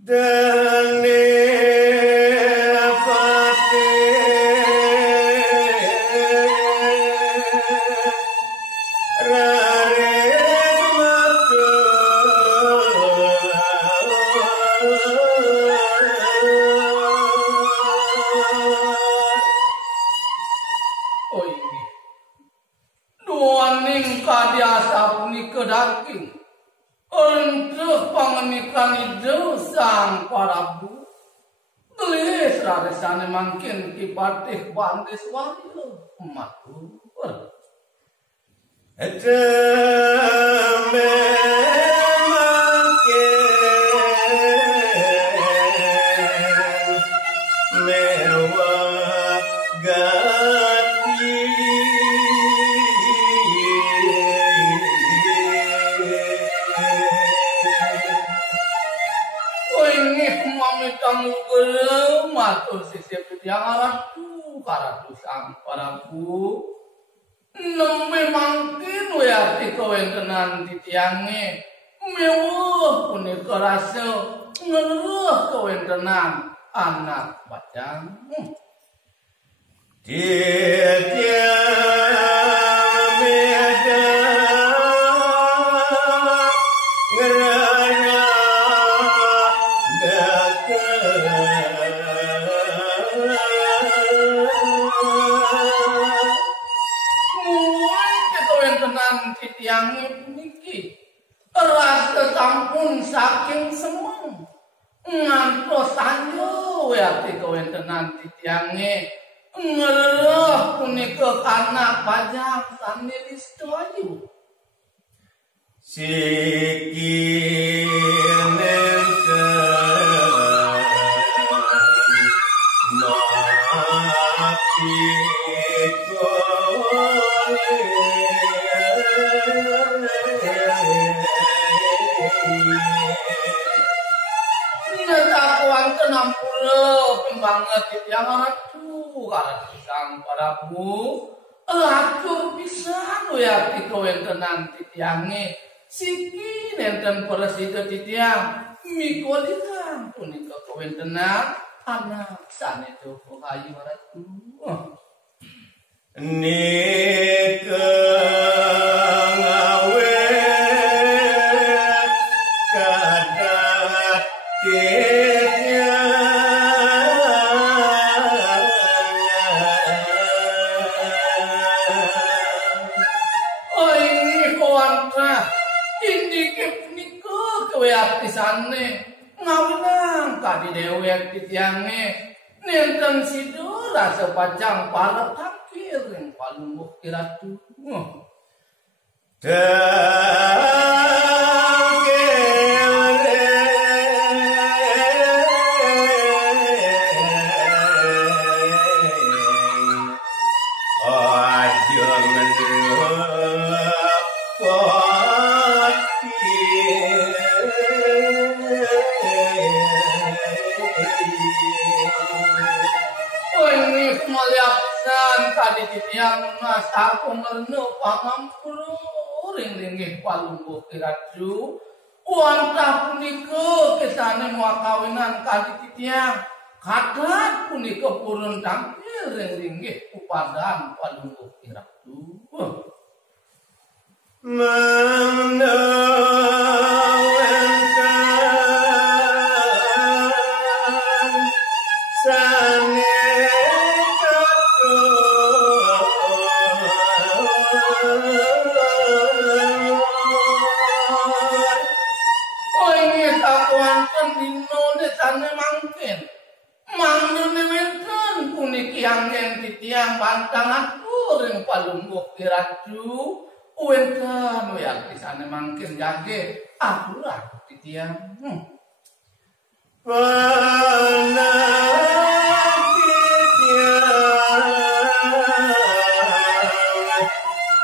Dene pati rare matu oh ini duaning kadiasa punika daging untuk pangenikan hidup sang Prabu gelis raresane mangkin ki patih bandes wayu matur Deme mangkin mewah gati Kamu belum matur sisip yang aratu karatu sang Prabu nembe mangkin wayati kawentenan titiange mewah punika rasa ngeluh kawentenan anak bajang titiange puniki rasa sampun saking semeng ngantos sanyo wayati kawentenan titiange ngeluh punika anak bajang sami Listoyu Siki wonten ampura pembanget titiang ratu karatu sang Prabu latur pisan wayati kawentenan titiange siki nenten presida titiang mikolitang punika kawentenan anak sanejo Hayu Ratu nika ngawe kadat pisane ngawinang kadi dewek titiange nenten sidur rasa pajang para takir yang paling bukti ratu yang mas aku mernu pangampuru ring-ringgih palungguh kiraju wantah punika kesane kawinan kali titiang kadat punika purun tampil ring-ringgih upadan palungguh kiraju titiang pantangan ring palungguh kiraju wenten wayati sane mangkin jage akurat titiang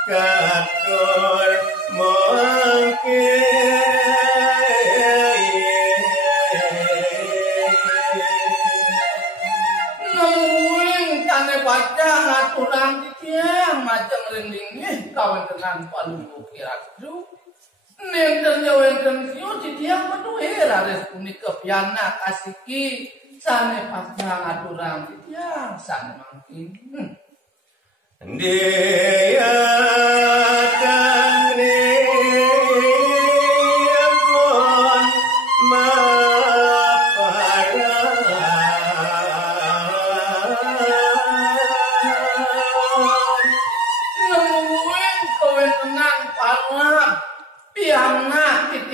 katur mangkin Pajang aturan titiang majeng rendingnya kawan dengan palungguh kiraju Nenten wenten sio titiang paduhe rares punika piana kasiki sane pajang aturang titiang sane mangkin. Dia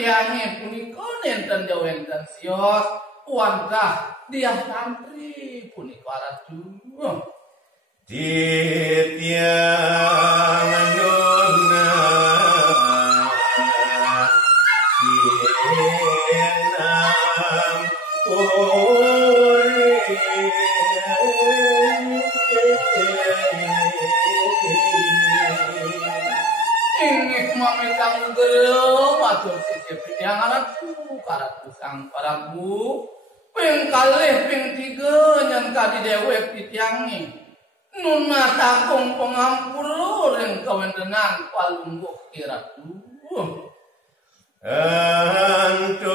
titiange punika nenten wenten sios wantah diah tantri punika ratu titiang nona sienang ingih mamekang gelo matur sisip yang aratu karatu sang parabu ping kalih ping 3 nyen kadi dewek titiange nuna takung pengampur ring kawentenan palungguh kiratu antokipun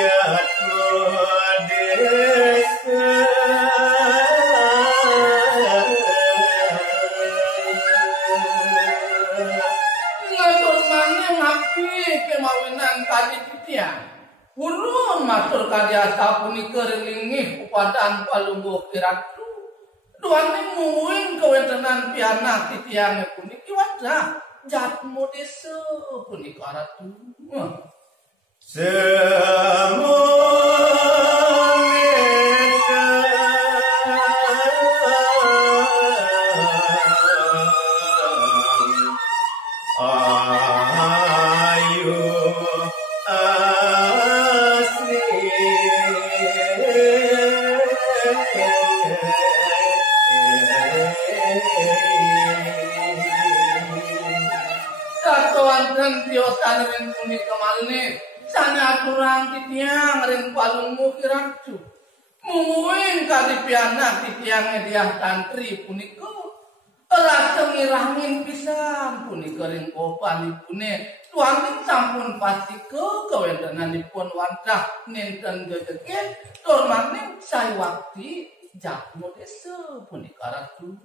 jatmu desa kemawinan kadi titiang urun matur kadi asa punika ringih upadan palungguh kiratu duaning muwing kawentenan piana titiange puniki wadah jatmu desa punika ratu wonten tiosan ring punika malih sane aturang titiang ring palungguh kiratu mumuing kadi pianak titiange diah tantri punika rasa ngirangin pisan punika ring papanipune tuaning sampun pasika kawentenanipun wantah nenten gegege tur maning sae wakti jatmu desa punika ratu